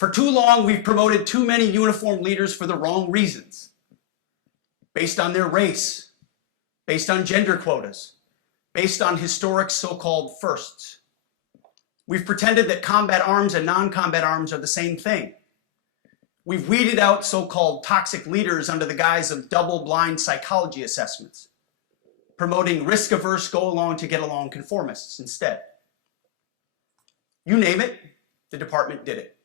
For too long, we've promoted too many uniformed leaders for the wrong reasons, based on their race, based on gender quotas, based on historic so-called firsts. We've pretended that combat arms and non-combat arms are the same thing. We've weeded out so-called toxic leaders under the guise of double-blind psychology assessments, promoting risk-averse, go-along-to-get-along conformists instead. You name it, the department did it.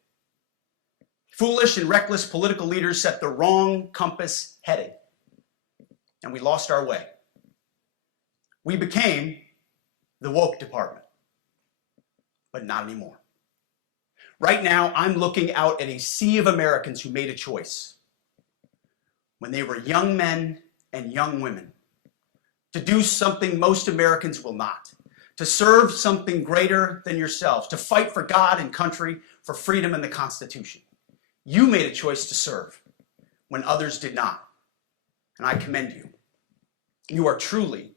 Foolish and reckless political leaders set the wrong compass heading, and we lost our way. We became the woke department, but not anymore. Right now, I'm looking out at a sea of Americans who made a choice when they were young men and young women to do something most Americans will not, to serve something greater than yourselves, to fight for God and country, for freedom and the Constitution. You made a choice to serve when others did not, and I commend you. You are truly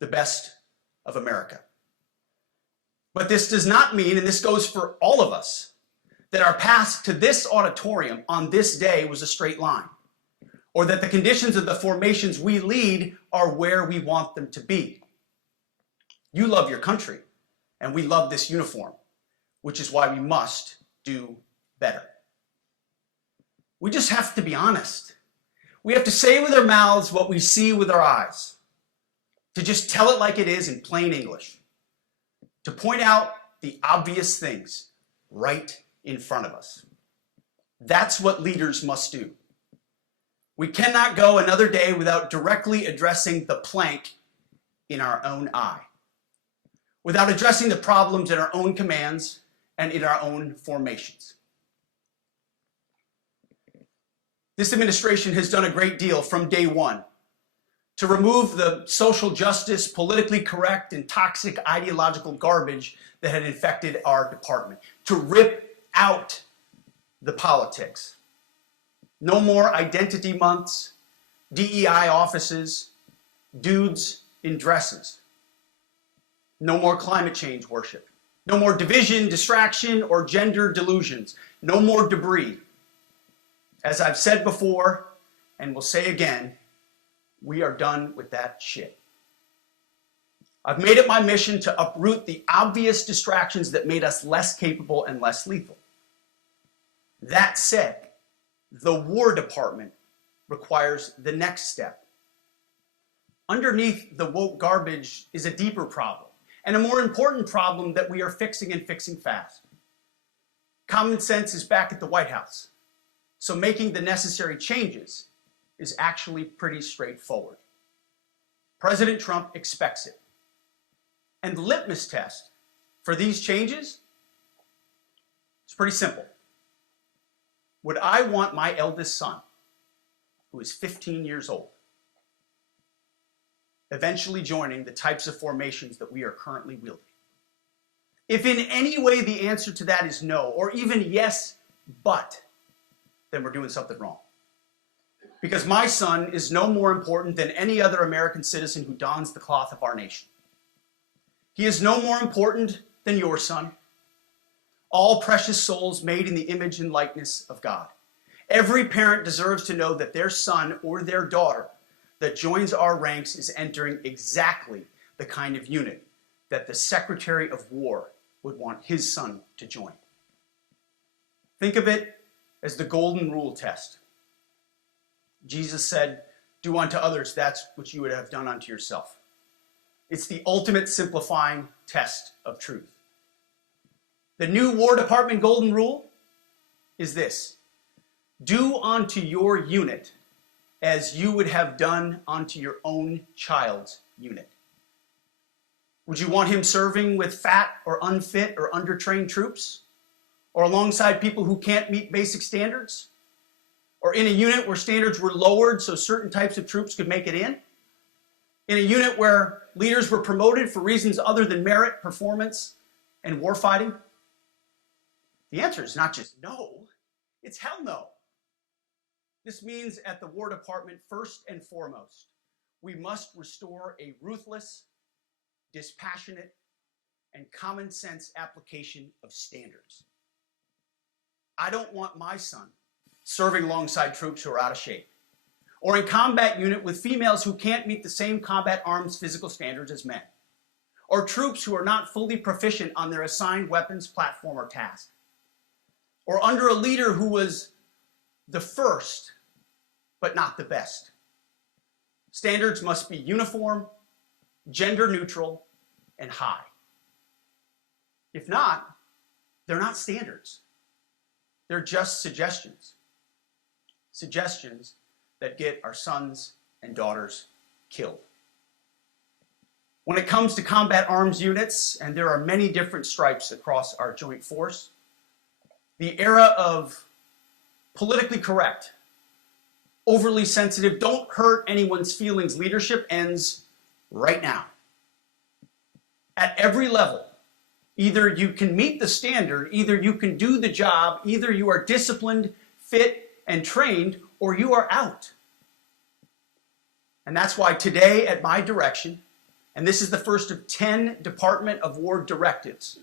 the best of America. But this does not mean, and this goes for all of us, that our path to this auditorium on this day was a straight line, or that the conditions of the formations we lead are where we want them to be. You love your country, and we love this uniform, which is why we must do better. We just have to be honest. We have to say with our mouths what we see with our eyes, to just tell it like it is in plain English, to point out the obvious things right in front of us. That's what leaders must do. We cannot go another day without directly addressing the plank in our own eye, without addressing the problems in our own commands and in our own formations. This administration has done a great deal from day one to remove the social justice, politically correct, and toxic ideological garbage that had infected our department, to rip out the politics. No more identity months, DEI offices, dudes in dresses. No more climate change worship. No more division, distraction, or gender delusions. No more debris. As I've said before, and will say again, we are done with that shit. I've made it my mission to uproot the obvious distractions that made us less capable and less lethal. That said, the War Department requires the next step. Underneath the woke garbage is a deeper problem, and a more important problem that we are fixing and fixing fast. Common sense is back at the White House, so making the necessary changes is actually pretty straightforward. President Trump expects it. And the litmus test for these changes is pretty simple. Would I want my eldest son, who is 15 years old, eventually joining the types of formations that we are currently wielding? If in any way the answer to that is no, or even yes, but, then we're doing something wrong. Because my son is no more important than any other American citizen who dons the cloth of our nation. He is no more important than your son. All precious souls made in the image and likeness of God. Every parent deserves to know that their son or their daughter that joins our ranks is entering exactly the kind of unit that the Secretary of War would want his son to join. Think of it as the golden rule test. Jesus said, "Do unto others that's what you would have done unto yourself." It's the ultimate simplifying test of truth. The new War Department golden rule is this: do unto your unit as you would have done unto your own child's unit. Would you want him serving with fat or unfit or undertrained troops? Or alongside people who can't meet basic standards? Or in a unit where standards were lowered so certain types of troops could make it in? In a unit where leaders were promoted for reasons other than merit, performance, and warfighting? The answer is not just no, it's hell no. This means at the War Department, first and foremost, we must restore a ruthless, dispassionate, and common sense application of standards. I don't want my son serving alongside troops who are out of shape, or in combat unit with females who can't meet the same combat arms physical standards as men, or troops who are not fully proficient on their assigned weapons, platform, or task, or under a leader who was the first, but not the best. Standards must be uniform, gender neutral, and high. If not, they're not standards. They're just suggestions. Suggestions that get our sons and daughters killed. When it comes to combat arms units, and there are many different stripes across our joint force, the era of politically correct, overly sensitive, don't hurt anyone's feelings leadership ends right now. At every level, either you can meet the standard, either you can do the job, either you are disciplined, fit, and trained, or you are out. And that's why today, at my direction, and this is the first of 10 Department of War directives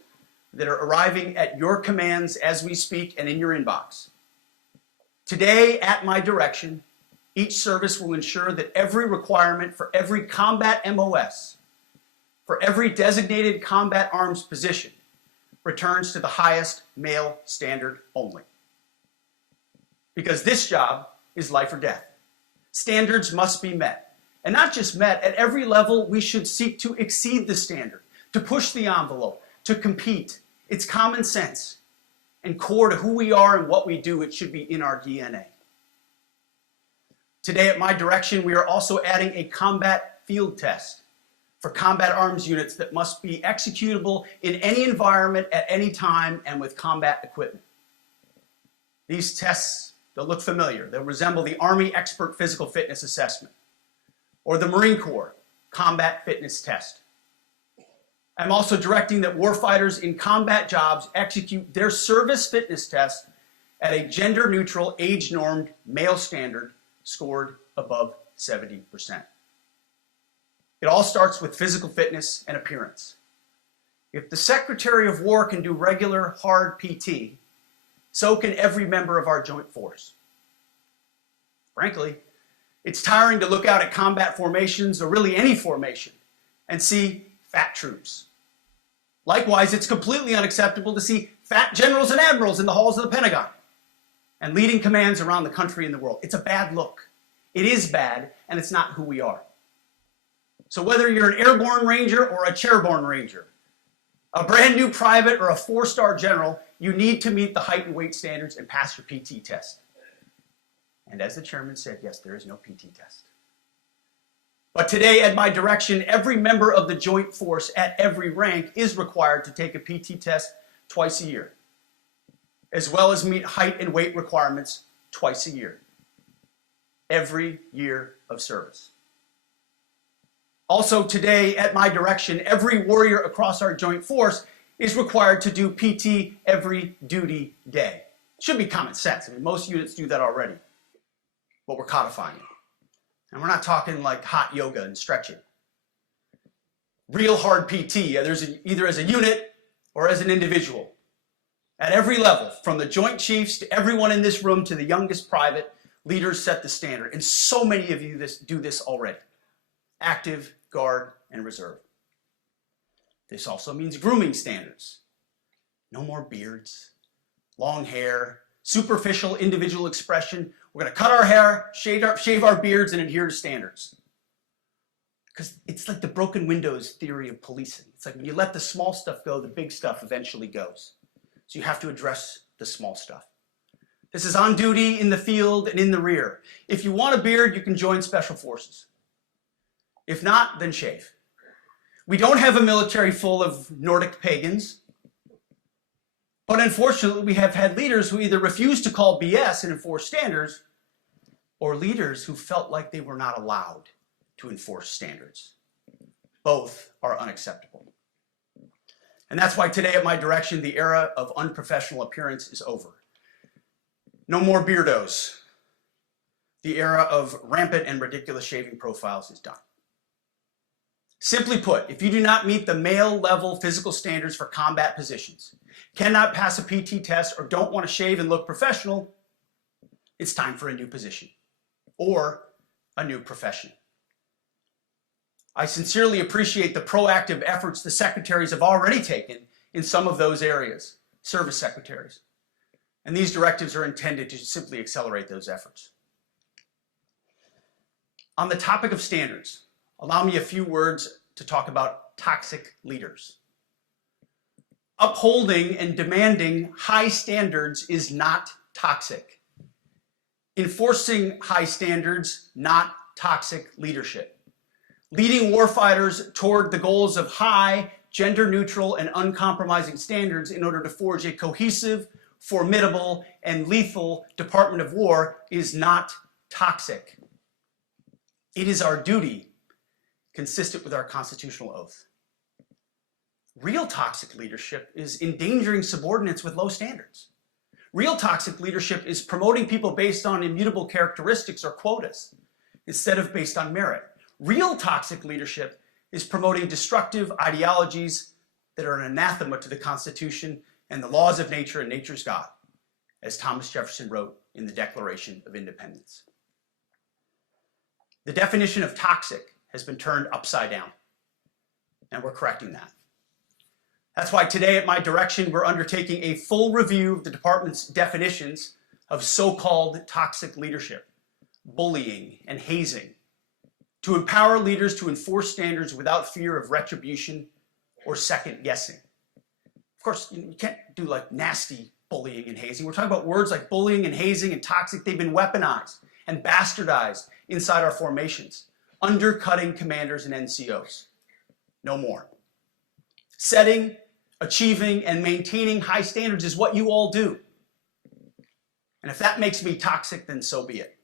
that are arriving at your commands as we speak and in your inbox. Today, at my direction, each service will ensure that every requirement for every combat MOS, for every designated combat arms position, returns to the highest male standard only. Because this job is life or death. Standards must be met. And not just met, at every level we should seek to exceed the standard, to push the envelope, to compete. It's common sense. And core to who we are and what we do, it should be in our DNA. Today at my direction, we are also adding a combat field test for combat arms units that must be executable in any environment at any time and with combat equipment. These tests, they'll look familiar. They'll resemble the Army Expert Physical Fitness Assessment or the Marine Corps Combat Fitness Test. I'm also directing that warfighters in combat jobs execute their service fitness test at a gender-neutral, age-normed male standard scored above 70%. It all starts with physical fitness and appearance. If the Secretary of War can do regular, hard PT, so can every member of our joint force. Frankly, it's tiring to look out at combat formations, or really any formation, and see fat troops. Likewise, it's completely unacceptable to see fat generals and admirals in the halls of the Pentagon and leading commands around the country and the world. It's a bad look. It is bad, and it's not who we are. So whether you're an airborne ranger or a chairborne ranger, a brand new private or a 4-star general, you need to meet the height and weight standards and pass your PT test. And as the chairman said, yes, there is no PT test. But today, at my direction, every member of the joint force at every rank is required to take a PT test twice a year, as well as meet height and weight requirements twice a year, every year of service. Also today, at my direction, every warrior across our joint force is required to do PT every duty day. It should be common sense. I mean, most units do that already, but we're codifying it. And we're not talking like hot yoga and stretching. Real hard PT, either as a unit or as an individual. At every level, from the Joint Chiefs to everyone in this room to the youngest private, leaders set the standard. And so many of you do this already. Active, Guard, and Reserve. This also means grooming standards. No more beards, long hair, superficial individual expression. We're going to cut our hair, shave our beards, and adhere to standards. Because it's like the broken windows theory of policing. It's like when you let the small stuff go, the big stuff eventually goes. So you have to address the small stuff. This is on duty, in the field, and in the rear. If you want a beard, you can join Special Forces. If not, then shave. We don't have a military full of Nordic pagans. But unfortunately, we have had leaders who either refuse to call BS and enforce standards, or leaders who felt like they were not allowed to enforce standards. Both are unacceptable. And that's why today at my direction, the era of unprofessional appearance is over. No more beardos. The era of rampant and ridiculous shaving profiles is done. Simply put, if you do not meet the male level physical standards for combat positions, cannot pass a PT test, or don't want to shave and look professional, it's time for a new position or a new profession. I sincerely appreciate the proactive efforts the secretaries have already taken in some of those areas, service secretaries. And these directives are intended to simply accelerate those efforts. On the topic of standards, allow me a few words to talk about toxic leaders. Upholding and demanding high standards is not toxic. Enforcing high standards, not toxic leadership. Leading warfighters toward the goals of high, gender-neutral, and uncompromising standards in order to forge a cohesive, formidable, and lethal Department of War is not toxic. It is our duty, consistent with our constitutional oath. Real toxic leadership is endangering subordinates with low standards. Real toxic leadership is promoting people based on immutable characteristics or quotas, instead of based on merit. Real toxic leadership is promoting destructive ideologies that are an anathema to the Constitution and the laws of nature and nature's God, as Thomas Jefferson wrote in the Declaration of Independence. The definition of toxic has been turned upside down, and we're correcting that. That's why today, at my direction, we're undertaking a full review of the department's definitions of so-called toxic leadership, bullying, and hazing, to empower leaders to enforce standards without fear of retribution or second guessing. Of course, you can't do like nasty bullying and hazing. We're talking about words like bullying and hazing and toxic. They've been weaponized and bastardized inside our formations, undercutting commanders and NCOs. No more. Setting, achieving, and maintaining high standards is what you all do. And if that makes me toxic, then so be it.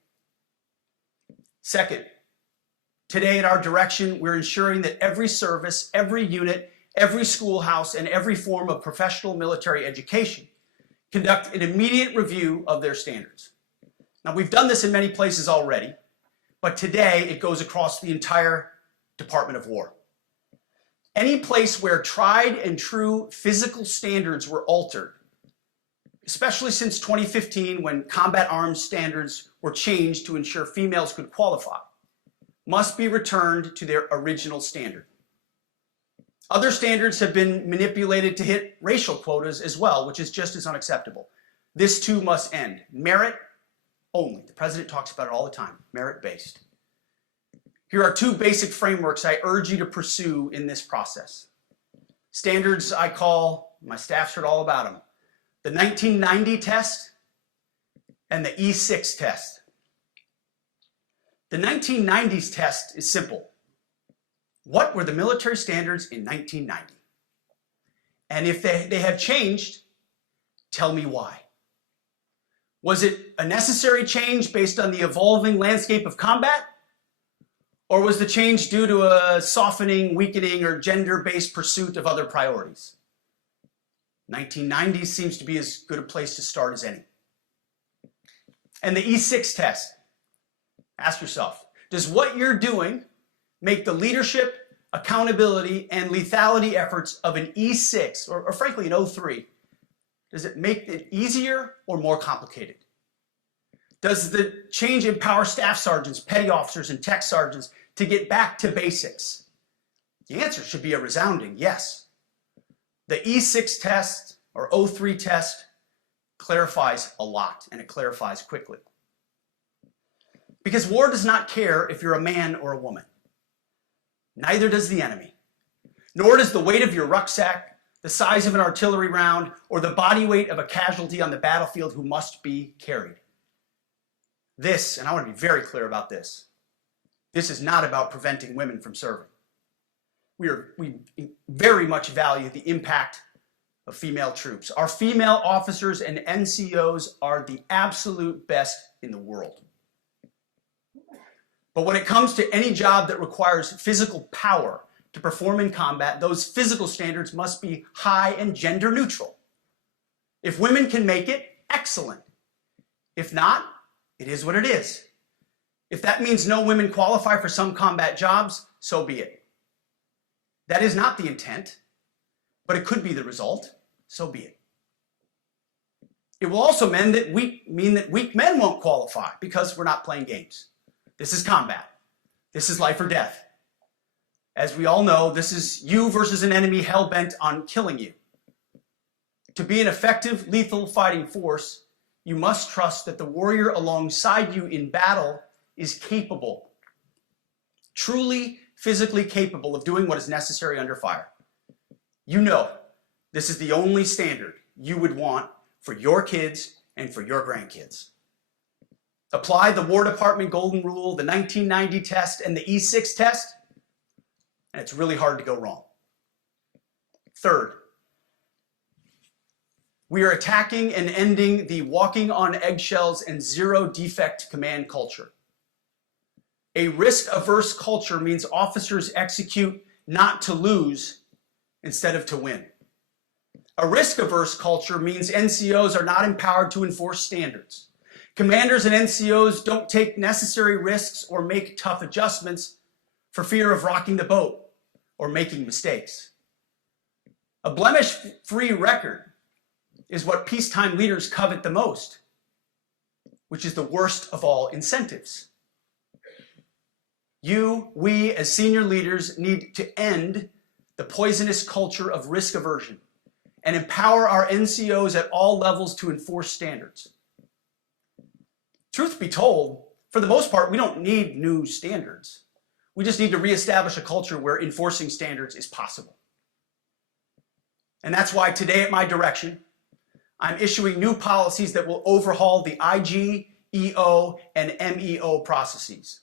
Second, today at our direction, we're ensuring that every service, every unit, every schoolhouse, and every form of professional military education conduct an immediate review of their standards. Now, we've done this in many places already, but today it goes across the entire Department of War. Any place where tried and true physical standards were altered, especially since 2015 when combat arms standards were changed to ensure females could qualify, must be returned to their original standard. Other standards have been manipulated to hit racial quotas as well, which is just as unacceptable. This too must end. Merit only. The president talks about it all the time, merit-based. Here are two basic frameworks I urge you to pursue in this process. Standards I call, my staff's heard all about them, the 1990 test and the E6 test. The 1990s test is simple. What were the military standards in 1990? And if they have changed, tell me why. Was it a necessary change based on the evolving landscape of combat? Or was the change due to a softening, weakening, or gender-based pursuit of other priorities? 1990s seems to be as good a place to start as any. And the E6 test. Ask yourself, does what you're doing make the leadership, accountability, and lethality efforts of an E6, or frankly an 03, does it make it easier or more complicated? Does the change empower staff sergeants, petty officers, and tech sergeants to get back to basics? The answer should be a resounding yes. The E6 test, or 03 test, clarifies a lot, and it clarifies quickly. Because war does not care if you're a man or a woman. Neither does the enemy. Nor does the weight of your rucksack, the size of an artillery round, or the body weight of a casualty on the battlefield who must be carried. This, and I want to be very clear about this, this is not about preventing women from serving. We very much value the impact of female troops. Our female officers and NCOs are the absolute best in the world. But when it comes to any job that requires physical power to perform in combat, those physical standards must be high and gender neutral. If women can make it, excellent. If not, it is what it is. If that means no women qualify for some combat jobs, so be it. That is not the intent, but it could be the result. So be it. It will also mean that weak men won't qualify because we're not playing games. This is combat. This is life or death. As we all know, this is you versus an enemy hell-bent on killing you. To be an effective, lethal fighting force, you must trust that the warrior alongside you in battle is capable, truly physically capable of doing what is necessary under fire. You know this is the only standard you would want for your kids and for your grandkids. Apply the War Department Golden Rule, the 1990 test, and the E6 test, and it's really hard to go wrong. Third, we are attacking and ending the walking on eggshells and zero defect command culture. A risk-averse culture means officers execute not to lose instead of to win. A risk-averse culture means NCOs are not empowered to enforce standards. Commanders and NCOs don't take necessary risks or make tough adjustments for fear of rocking the boat or making mistakes. A blemish-free record is what peacetime leaders covet the most, which is the worst of all incentives. We, as senior leaders, need to end the poisonous culture of risk aversion and empower our NCOs at all levels to enforce standards. Truth be told, for the most part, we don't need new standards. We just need to reestablish a culture where enforcing standards is possible. And that's why today, at my direction, I'm issuing new policies that will overhaul the IG, EO, and MEO processes.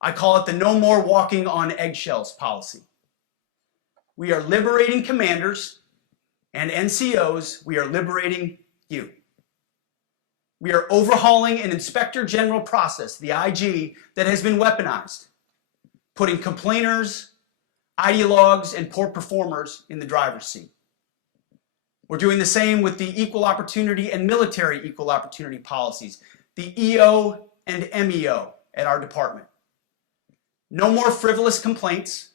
I call it the No More Walking on Eggshells policy. We are liberating commanders and NCOs. We are liberating you. We are overhauling an Inspector General process, the IG, that has been weaponized, putting complainers, ideologues, and poor performers in the driver's seat. We're doing the same with the equal opportunity and military equal opportunity policies, the EO and MEO at our department. No more frivolous complaints,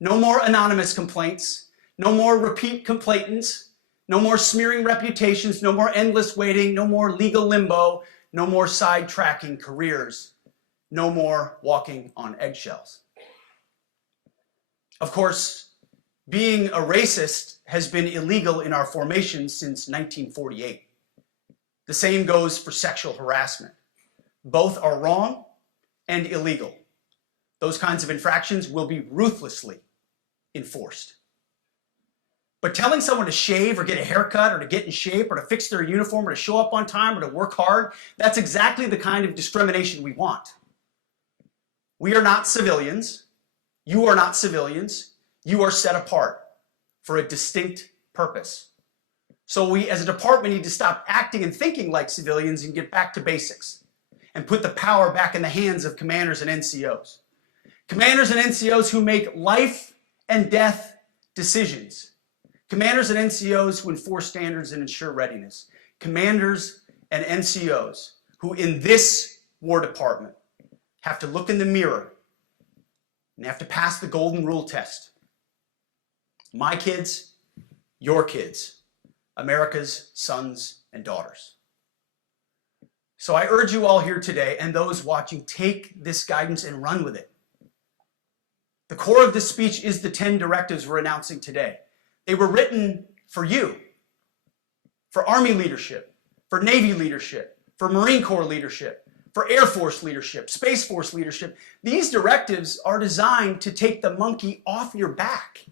no more anonymous complaints, no more repeat complainants, no more smearing reputations, no more endless waiting, no more legal limbo, no more sidetracking careers, no more walking on eggshells. Of course, being a racist has been illegal in our formation since 1948. The same goes for sexual harassment. Both are wrong and illegal. Those kinds of infractions will be ruthlessly enforced. But telling someone to shave or get a haircut or to get in shape or to fix their uniform or to show up on time or to work hard, that's exactly the kind of discrimination we want. We are not civilians. You are not civilians. You are set apart for a distinct purpose. So we as a department need to stop acting and thinking like civilians and get back to basics and put the power back in the hands of commanders and NCOs. Commanders and NCOs who make life and death decisions. Commanders and NCOs who enforce standards and ensure readiness. Commanders and NCOs who in this War Department have to look in the mirror and have to pass the Golden Rule test. My kids, your kids, America's sons and daughters. So I urge you all here today and those watching, take this guidance and run with it. The core of this speech is the 10 directives we're announcing today. They were written for you, for Army leadership, for Navy leadership, for Marine Corps leadership, for Air Force leadership, Space Force leadership. These directives are designed to take the monkey off your back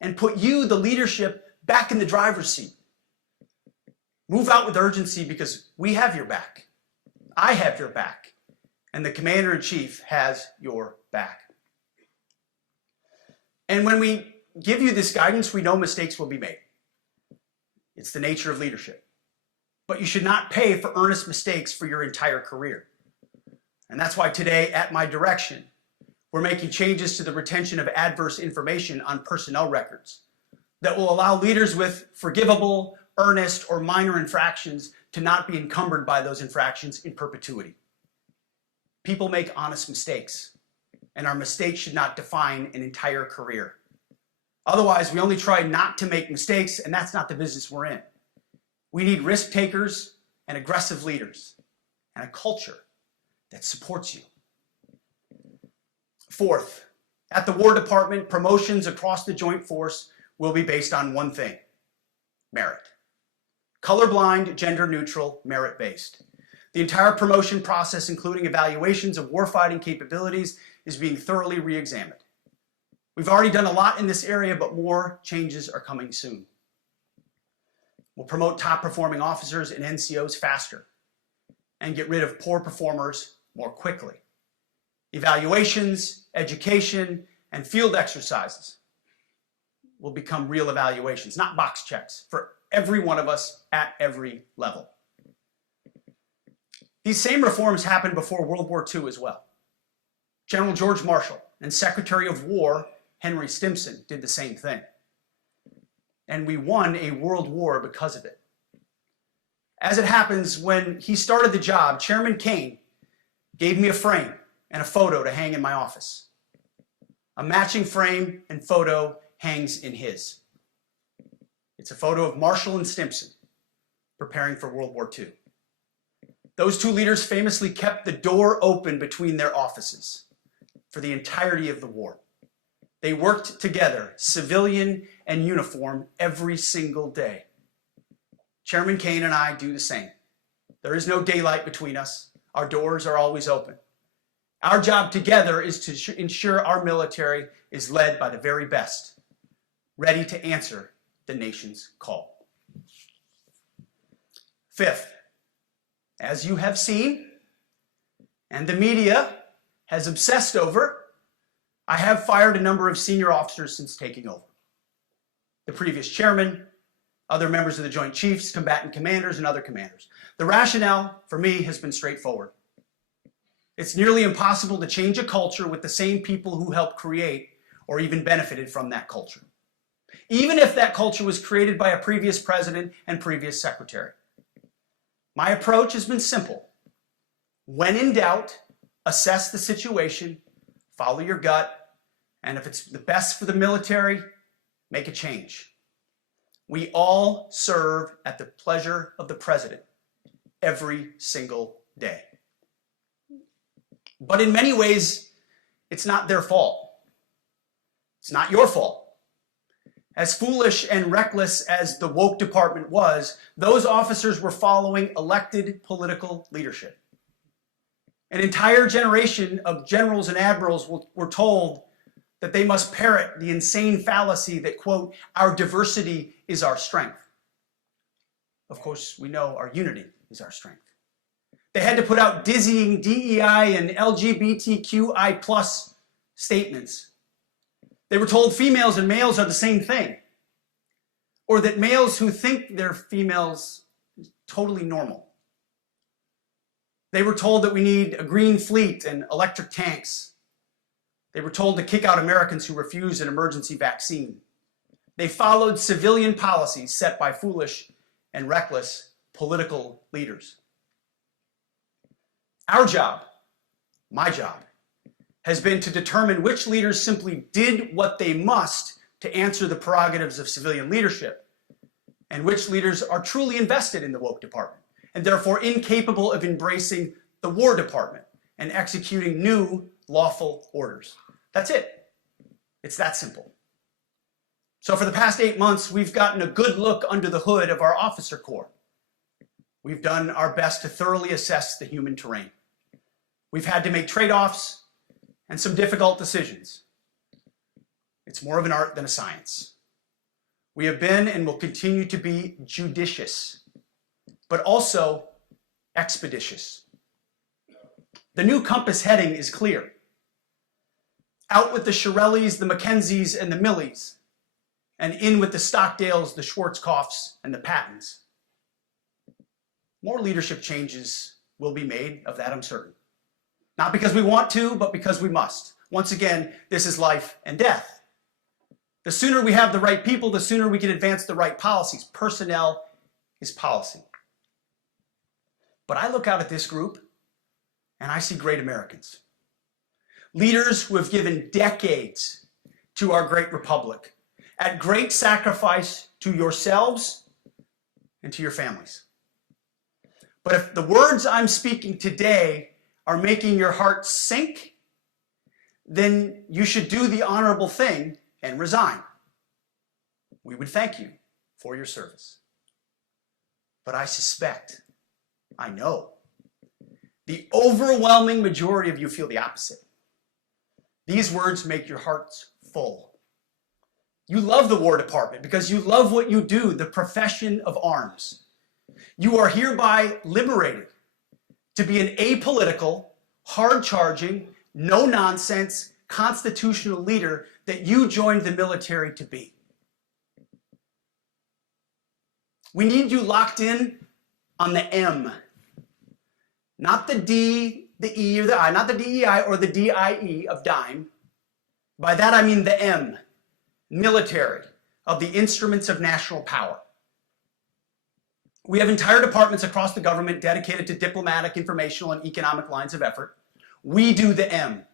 and put you, the leadership, back in the driver's seat. Move out with urgency because we have your back. I have your back. And the Commander-in-Chief has your back. And when we give you this guidance, we know mistakes will be made. It's the nature of leadership. But you should not pay for earnest mistakes for your entire career. And that's why today, at my direction, we're making changes to the retention of adverse information on personnel records that will allow leaders with forgivable, earnest, or minor infractions to not be encumbered by those infractions in perpetuity. People make honest mistakes. and our mistakes should not define an entire career. Otherwise, we only try not to make mistakes, and that's not the business we're in. We need risk takers and aggressive leaders, and a culture that supports you. Fourth, at the War Department, promotions across the Joint Force will be based on one thing: merit. Colorblind, gender-neutral, merit-based. The entire promotion process, including evaluations of warfighting capabilities, is being thoroughly re-examined. We've already done a lot in this area, but more changes are coming soon. We'll promote top-performing officers and NCOs faster and get rid of poor performers more quickly. Evaluations, education, and field exercises will become real evaluations, not box checks, for every one of us at every level. These same reforms happened before World War II as well. General George Marshall and Secretary of War Henry Stimson did the same thing. And we won a world war because of it. As it happens, when he started the job, Chairman Kane gave me a frame and a photo to hang in my office. A matching frame and photo hangs in his. It's a photo of Marshall and Stimson preparing for World War II. Those two leaders famously kept the door open between their offices for the entirety of the war. They worked together, civilian and uniform, every single day. Chairman Kane and I do the same. There is no daylight between us. Our doors are always open. Our job together is to ensure our military is led by the very best, ready to answer the nation's call. Fifth, as you have seen, and the media has obsessed over, I have fired a number of senior officers since taking over. The previous chairman, other members of the Joint Chiefs, combatant commanders, and other commanders. The rationale for me has been straightforward. It's nearly impossible to change a culture with the same people who helped create or even benefited from that culture, even if that culture was created by a previous president and previous secretary. My approach has been simple. When in doubt, assess the situation, follow your gut, and if it's the best for the military, make a change. We all serve at the pleasure of the president every single day. But in many ways, it's not their fault. It's not your fault. As foolish and reckless as the woke department was, those officers were following elected political leadership. An entire generation of generals and admirals were told that they must parrot the insane fallacy that, quote, our diversity is our strength. Of course, we know our unity is our strength. They had to put out dizzying DEI and LGBTQI+ statements. They were told females and males are the same thing, or that males who think they're females is totally normal. They were told that we need a green fleet and electric tanks. They were told to kick out Americans who refused an emergency vaccine. They followed civilian policies set by foolish and reckless political leaders. Our job, my job, has been to determine which leaders simply did what they must to answer the prerogatives of civilian leadership, and which leaders are truly invested in the woke department, and therefore incapable of embracing the War Department and executing new lawful orders. That's it. It's that simple. So for the past 8 months, we've gotten a good look under the hood of our officer corps. We've done our best to thoroughly assess the human terrain. We've had to make trade-offs and some difficult decisions. It's more of an art than a science. We have been and will continue to be judicious, but also expeditious. The new compass heading is clear. Out with the Shirellis, the Mackenzies, and the Millies, and in with the Stockdales, the Schwarzkopfs, and the Pattons. More leadership changes will be made, of that I'm certain. Not because we want to, but because we must. Once again, this is life and death. The sooner we have the right people, the sooner we can advance the right policies. Personnel is policy. But I look out at this group and I see great Americans. Leaders who have given decades to our great republic at great sacrifice to yourselves and to your families. But if the words I'm speaking today are making your heart sink, then you should do the honorable thing and resign. We would thank you for your service. But I suspect, I know, the overwhelming majority of you feel the opposite. These words make your hearts full. You love the War Department because you love what you do, the profession of arms. You are hereby liberated to be an apolitical, hard-charging, no-nonsense, constitutional leader that you joined the military to be. We need you locked in on the M, not the D, the E, or the I, not the DEI or the DIE of dime. By that I mean the M, military, of the instruments of national power. We have entire departments across the government dedicated to diplomatic, informational, and economic lines of effort. We do the M.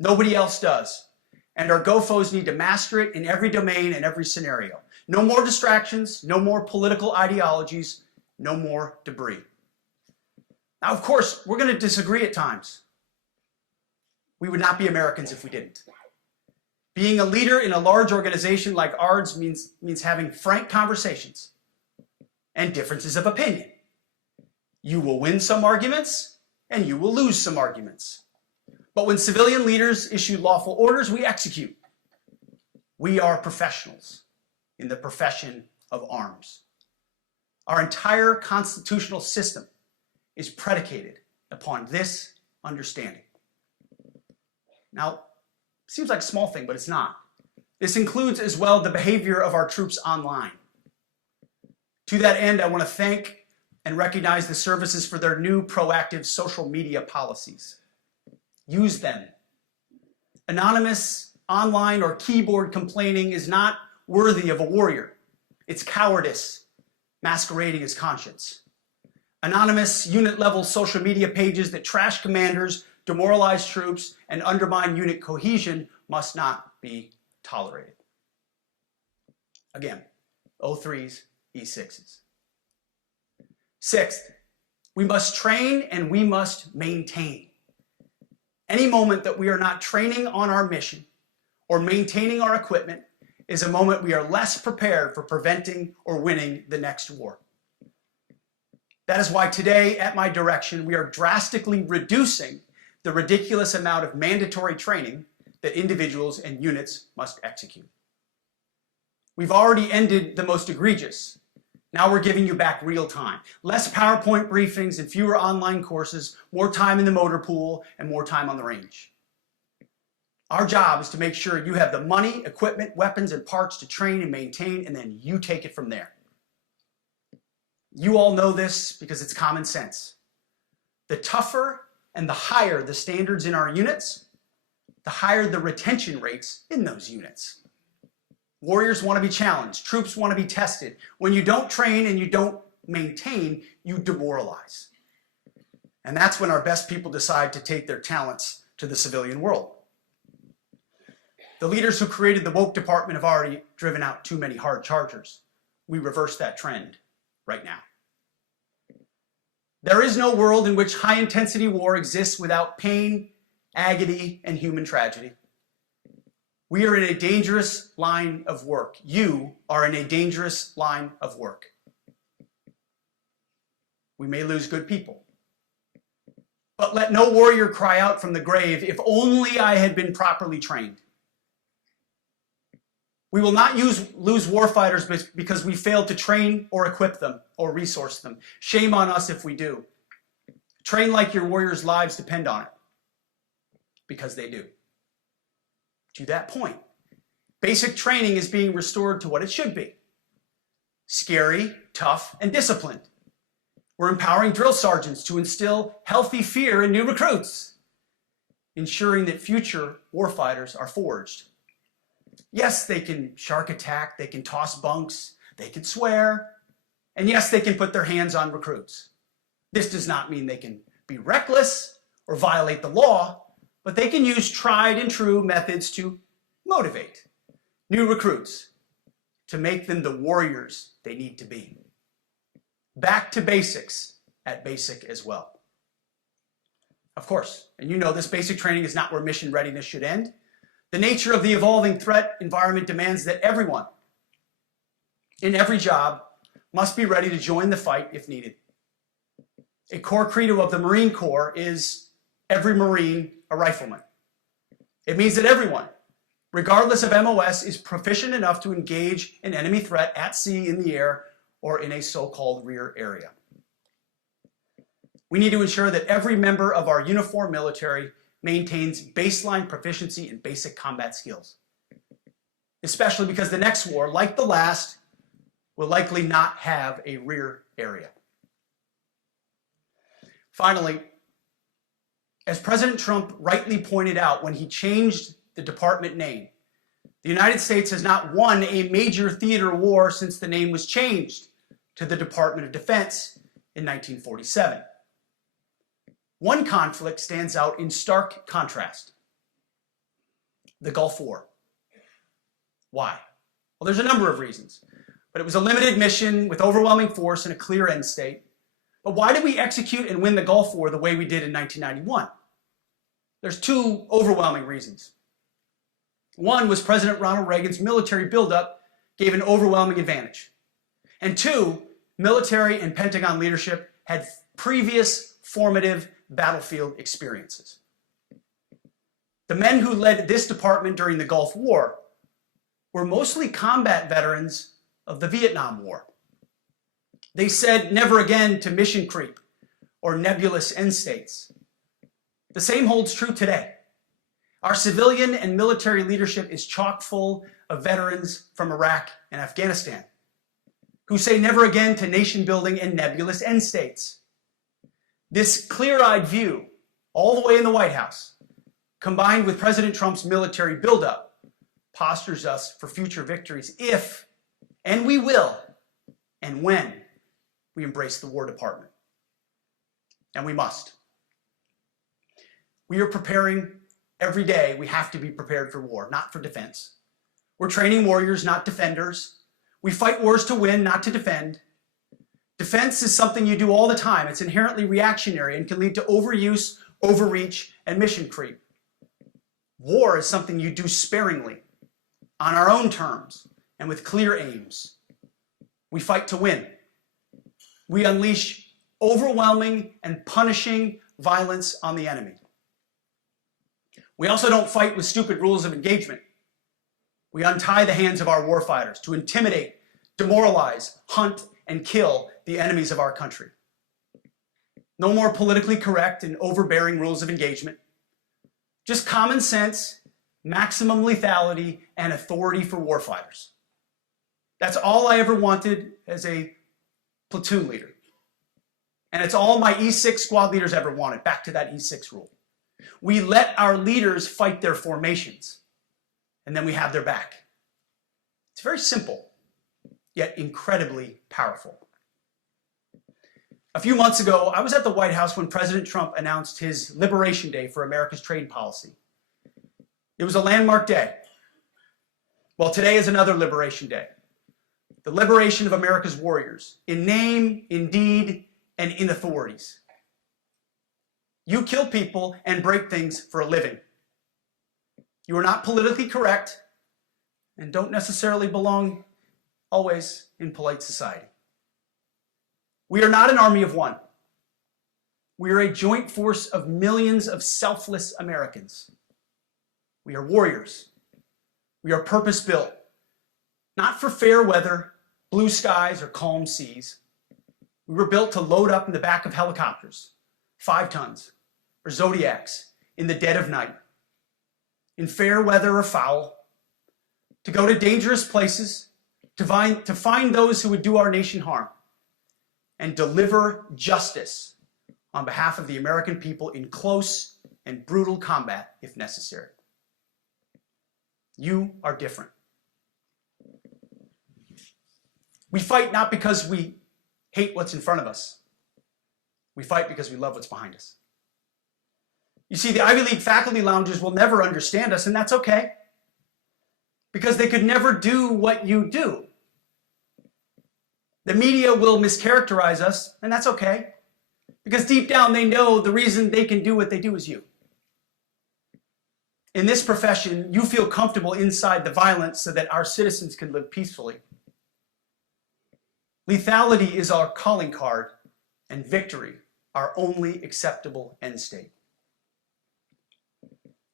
Nobody else does. And our GoFos need to master it in every domain and every scenario. No more distractions, no more political ideologies, no more debris. Now, of course, we're going to disagree at times. We would not be Americans if we didn't. Being a leader in a large organization like ours means having frank conversations and differences of opinion. You will win some arguments, and you will lose some arguments. But when civilian leaders issue lawful orders, we execute. We are professionals in the profession of arms. Our entire constitutional system is predicated upon this understanding. Now, seems like a small thing, but it's not. This includes as well the behavior of our troops online. To that end, I want to thank and recognize the services for their new proactive social media policies. Use them. Anonymous, online, or keyboard complaining is not worthy of a warrior. It's cowardice masquerading as conscience. Anonymous, unit-level social media pages that trash commanders, demoralize troops, and undermine unit cohesion must not be tolerated. Again, O3s, E6s. Sixth, we must train and we must maintain. Any moment that we are not training on our mission or maintaining our equipment is a moment we are less prepared for preventing or winning the next war. That is why today, at my direction, we are drastically reducing the ridiculous amount of mandatory training that individuals and units must execute. We've already ended the most egregious. Now we're giving you back real time. Less PowerPoint briefings and fewer online courses, more time in the motor pool, and more time on the range. Our job is to make sure you have the money, equipment, weapons, and parts to train and maintain, and then you take it from there. You all know this because it's common sense. The tougher and the higher the standards in our units, the higher the retention rates in those units. Warriors want to be challenged. Troops want to be tested. When you don't train and you don't maintain, you demoralize. And that's when our best people decide to take their talents to the civilian world. The leaders who created the woke department have already driven out too many hard chargers. We reverse that trend right now. There is no world in which high-intensity war exists without pain, agony, and human tragedy. We are in a dangerous line of work. You are in a dangerous line of work. We may lose good people. But let no warrior cry out from the grave, "If only I had been properly trained." We will not lose warfighters because we failed to train or equip them or resource them. Shame on us if we do. Train like your warriors' lives depend on it, because they do. To that point, basic training is being restored to what it should be. Scary, tough, and disciplined. We're empowering drill sergeants to instill healthy fear in new recruits, ensuring that future warfighters are forged. Yes, they can shark attack, they can toss bunks, they can swear, and yes, they can put their hands on recruits. This does not mean they can be reckless or violate the law, but they can use tried and true methods to motivate new recruits, to make them the warriors they need to be. Back to basics at basic as well. Of course, and you know this, basic training is not where mission readiness should end. The nature of the evolving threat environment demands that everyone in every job must be ready to join the fight if needed. A core credo of the Marine Corps is every Marine a rifleman. It means that everyone, regardless of MOS, is proficient enough to engage an enemy threat at sea, in the air, or in a so-called rear area. We need to ensure that every member of our uniformed military maintains baseline proficiency in basic combat skills, especially because the next war, like the last, will likely not have a rear area. Finally, as President Trump rightly pointed out when he changed the department name, the United States has not won a major theater war since the name was changed to the Department of Defense in 1947. One conflict stands out in stark contrast: the Gulf War. Why? Well, there's a number of reasons, but it was a limited mission with overwhelming force and a clear end state. But why did we execute and win the Gulf War the way we did in 1991? There's two overwhelming reasons. One was President Ronald Reagan's military buildup gave an overwhelming advantage. And two, military and Pentagon leadership had previous formative battlefield experiences. The men who led this department during the Gulf War were mostly combat veterans of the Vietnam War. They said never again to mission creep or nebulous end states. The same holds true today. Our civilian and military leadership is chock full of veterans from Iraq and Afghanistan who say never again to nation building and nebulous end states. This clear-eyed view, all the way in the White House, combined with President Trump's military buildup, postures us for future victories if, and we will, and when we embrace the War Department. And we must. We are preparing every day. We have to be prepared for war, not for defense. We're training warriors, not defenders. We fight wars to win, not to defend. Defense is something you do all the time. It's inherently reactionary and can lead to overuse, overreach, and mission creep. War is something you do sparingly, on our own terms, and with clear aims. We fight to win. We unleash overwhelming and punishing violence on the enemy. We also don't fight with stupid rules of engagement. We untie the hands of our warfighters to intimidate, demoralize, hunt, and kill the enemies of our country. No more politically correct and overbearing rules of engagement. Just common sense, maximum lethality, and authority for warfighters. That's all I ever wanted as a platoon leader. And it's all my E6 squad leaders ever wanted, back to that E6 rule. We let our leaders fight their formations, and then we have their back. It's very simple, yet incredibly powerful. A few months ago, I was at the White House when President Trump announced his Liberation Day for America's trade policy. It was a landmark day. Well, today is another Liberation Day. The liberation of America's warriors, in name, in deed, and in authorities. You kill people and break things for a living. You are not politically correct and don't necessarily belong always in polite society. We are not an army of one. We are a joint force of millions of selfless Americans. We are warriors. We are purpose-built, not for fair weather, blue skies, or calm seas. We were built to load up in the back of helicopters, 5 tons, or Zodiacs in the dead of night, in fair weather or foul, to go to dangerous places, to find those who would do our nation harm, and deliver justice on behalf of the American people in close and brutal combat if necessary. You are different. We fight not because we hate what's in front of us. We fight because we love what's behind us. You see, the Ivy League faculty lounges will never understand us, and that's okay. Because they could never do what you do. The media will mischaracterize us, and that's okay. Because deep down they know the reason they can do what they do is you. In this profession, you feel comfortable inside the violence so that our citizens can live peacefully. Lethality is our calling card, and victory our only acceptable end state.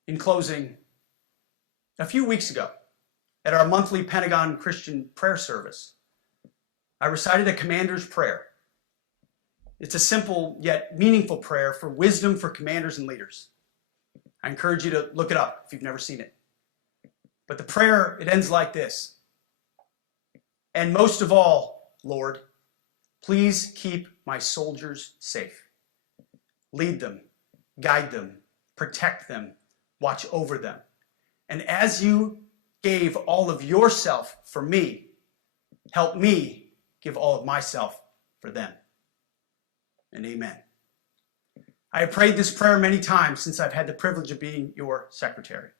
In closing, a few weeks ago, at our monthly Pentagon Christian prayer service, I recited a commander's prayer. It's a simple yet meaningful prayer for wisdom for commanders and leaders. I encourage you to look it up if you've never seen it. But the prayer, it ends like this. And most of all, Lord, please keep my soldiers safe. Lead them, guide them, protect them, watch over them. And as you gave all of yourself for me, help me give all of myself for them. And amen. I have prayed this prayer many times since I've had the privilege of being your secretary.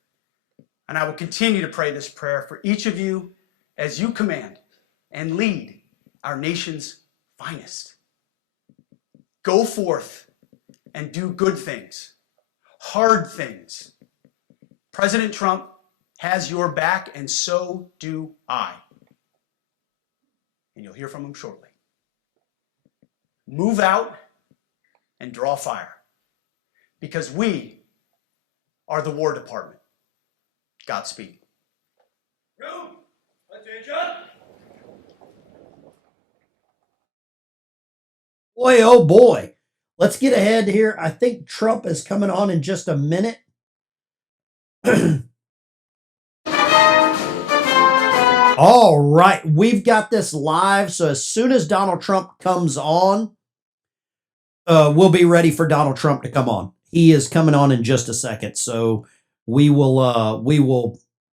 And I will continue to pray this prayer for each of you as you command and lead our nation's finest. Go forth and do good things, hard things. President Trump has your back, and so do I. And you'll hear from him shortly. Move out and draw fire, because we are the War Department. Godspeed. Room, attention. Boy, oh boy. Let's get ahead here. I think Trump is coming on in just a minute. All right, we've got this live. So as soon as Donald Trump comes on, we'll be ready for Donald Trump to come on. He is coming on in just a second. So we will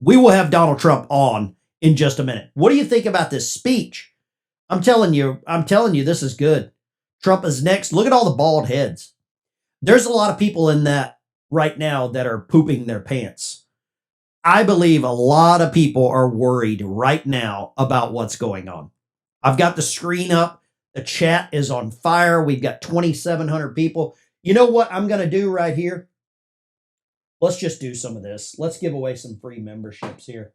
have Donald Trump on in just a minute. What do you think about this speech? I'm telling you, this is good. Trump is next. Look at all the bald heads. There's a lot of people in that right now that are pooping their pants. I believe a lot of people are worried right now about what's going on. I've got the screen up. The chat is on fire. We've got 2,700 people. You know what I'm going to do right here? Let's just do some of this. Let's give away some free memberships here.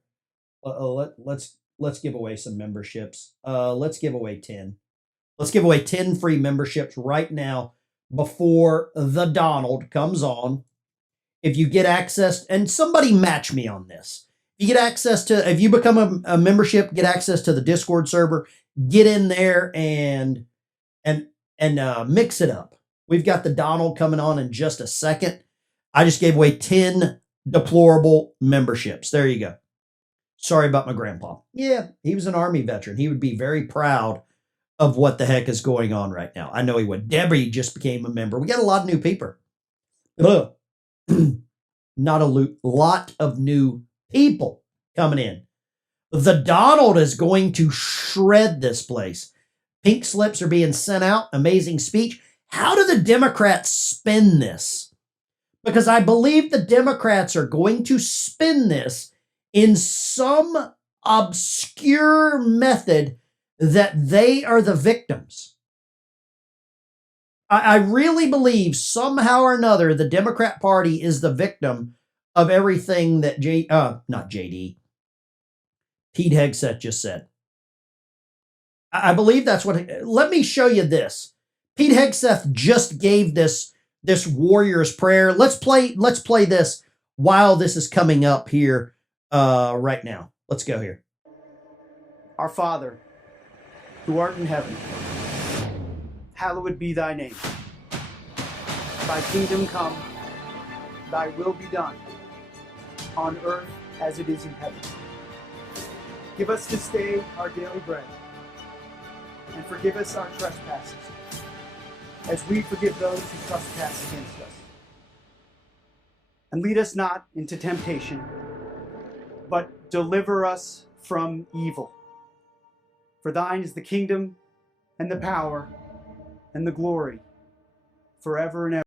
Let's give away some memberships. Let's give away 10. Let's give away 10 free memberships right now before the Donald comes on. If you get access, and somebody match me on this. If you get access to, if you become a membership, get access to the Discord server, get in there and mix it up. We've got the Donald coming on in just a second. I just gave away 10 deplorable memberships. There you go. Sorry about my grandpa. Yeah, he was an Army veteran. He would be very proud of what the heck is going on right now. I know he would. Debbie just became a member. We got a lot of new people. Not a lot of new people coming in. The Donald is going to shred this place. Pink slips are being sent out. Amazing speech. How do the Democrats spin this? Because I believe the Democrats are going to spin this in some obscure method that they are the victims. I really believe somehow or another the Democrat Party is the victim of everything that Pete Hegseth just said. I believe that's what. Let me show you this. Pete Hegseth just gave this warrior's prayer. Let's play this while this is coming up here right now. Let's go here. Our Father, who art in heaven, hallowed be thy name. Thy kingdom come, thy will be done, on earth as it is in heaven. Give us this day our daily bread, and forgive us our trespasses, as we forgive those who trespass against us. And lead us not into temptation, but deliver us from evil. For thine is the kingdom, and the power, and the glory, forever and ever.